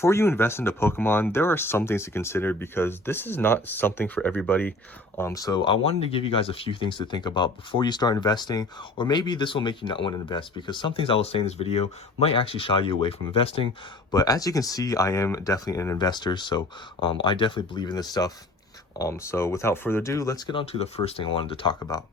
before you invest into Pokemon, there are some things to consider because this is not something for everybody. So I wanted to give you guys a few things to think about before you start investing, or maybe this will make you not want to invest because some things I will say in this video might actually shy you away from investing. But as you can see, I am definitely an investor, so I definitely believe in this stuff. So without further ado, let's get on to the first thing I wanted to talk about.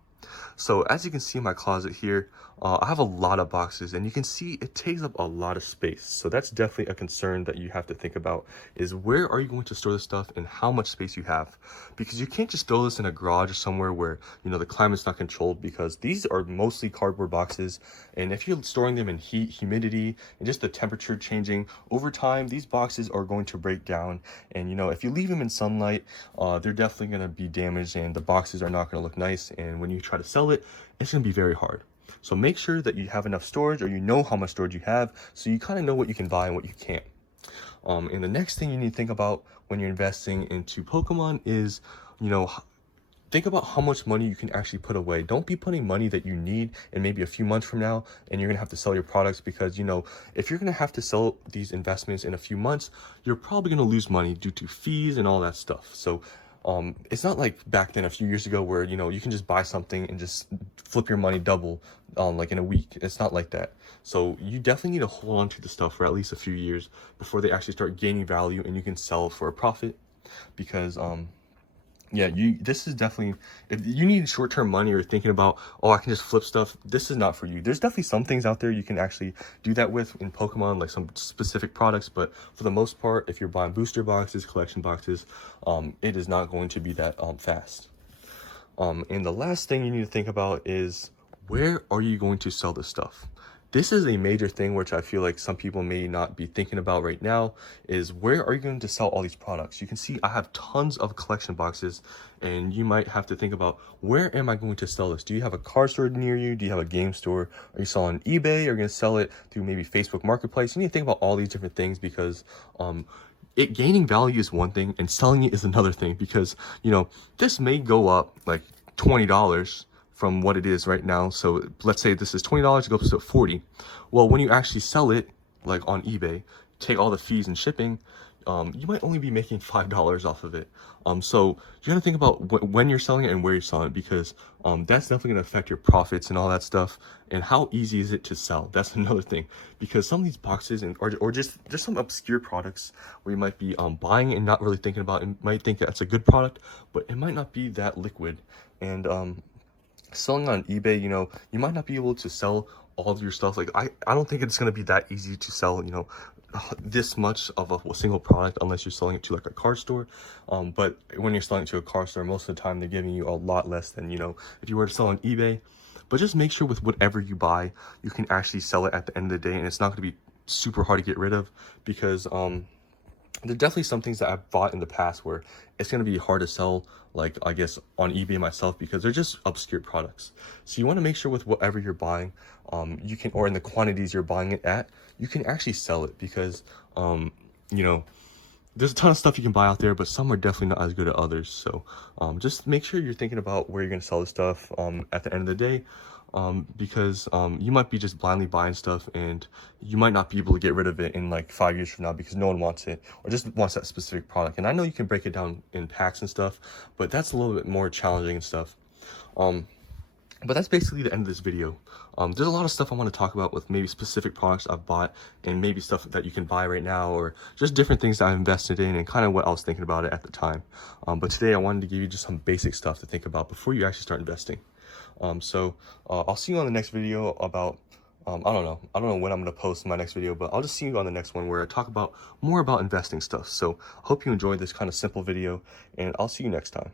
So as you can see in my closet here, I have a lot of boxes, and you can see it takes up a lot of space. So that's definitely a concern that you have to think about, is where are you going to store this stuff and how much space you have? Because you can't just throw this in a garage or somewhere where, you know, the climate's not controlled, because these are mostly cardboard boxes. And if you're storing them in heat, humidity, and just the temperature changing over time, these boxes are going to break down. And, you know, if you leave them in sunlight, they're definitely going to be damaged, and the boxes are not going to look nice. And when you try to sell it, it's going to be very hard. So make sure that you have enough storage, or you know how much storage you have, so you kind of know what you can buy and what you can't. And the next thing you need to think about when you're investing into Pokemon is, you know, think about how much money you can actually put away. Don't be putting money that you need in maybe a few months from now, and you're gonna have to sell your products, because, you know, if you're gonna have to sell these investments in a few months, you're probably gonna lose money due to fees and all that stuff. So it's not like back then a few years ago where, you know, you can just buy something and just flip your money double like in a week. It's not like that. So you definitely need to hold on to the stuff for at least a few years before they actually start gaining value and you can sell for a profit. Because yeah, this is definitely, if you need short-term money or thinking about, oh, I can just flip stuff, this is not for you. There's definitely some things out there you can actually do that with in Pokemon, like some specific products, but for the most part, if you're buying booster boxes, collection boxes, it is not going to be that fast. And the last thing you need to think about is, where are you going to sell this stuff? This is a major thing which I feel like some people may not be thinking about right now, is where are you going to sell all these products? You can see I have tons of collection boxes, and you might have to think about, where am I going to sell this? Do you have a card store near you? Do you have a game store? Are you selling on eBay? Are you going to sell it through maybe Facebook Marketplace? You need to think about all these different things, because it gaining value is one thing and selling it is another thing, because, you know, this may go up like $20 from what it is right now. So let's say this is $20, it goes to 40. Well, when you actually sell it, like on eBay, take all the fees and shipping, you might only be making $5 off of it. So you gotta think about when you're selling it and where you're selling it, because that's definitely gonna affect your profits and all that stuff. And how easy is it to sell? That's another thing, because some of these boxes or just some obscure products where you might be buying and not really thinking about, and might think that's a good product, but it might not be that liquid. And selling on eBay, you know, you might not be able to sell all of your stuff. Like I don't think it's going to be that easy to sell, you know, this much of a single product unless you're selling it to like a card store. But when you're selling it to a card store, most of the time they're giving you a lot less than, you know, if you were to sell on eBay. But just make sure with whatever you buy, you can actually sell it at the end of the day, and it's not going to be super hard to get rid of, because there are definitely some things that I've bought in the past where it's going to be hard to sell, like I guess on eBay myself, because they're just obscure products. So you want to make sure with whatever you're buying, you can, or in the quantities you're buying it at, you can actually sell it, because you know, there's a ton of stuff you can buy out there, but some are definitely not as good as others. So just make sure you're thinking about where you're going to sell the stuff at the end of the day. Because you might be just blindly buying stuff, and you might not be able to get rid of it in like 5 years from now, because no one wants it or just wants that specific product. And I know you can break it down in packs and stuff, but that's a little bit more challenging and stuff. But that's basically the end of this video. There's a lot of stuff I want to talk about with maybe specific products I've bought, and maybe stuff that you can buy right now, or just different things that I've invested in and kind of what I was thinking about it at the time. But today I wanted to give you just some basic stuff to think about before you actually start investing. So I'll see you on the next video about, I don't know when I'm going to post my next video, but I'll just see you on the next one where I talk about more about investing stuff. So I hope you enjoyed this kind of simple video, and I'll see you next time.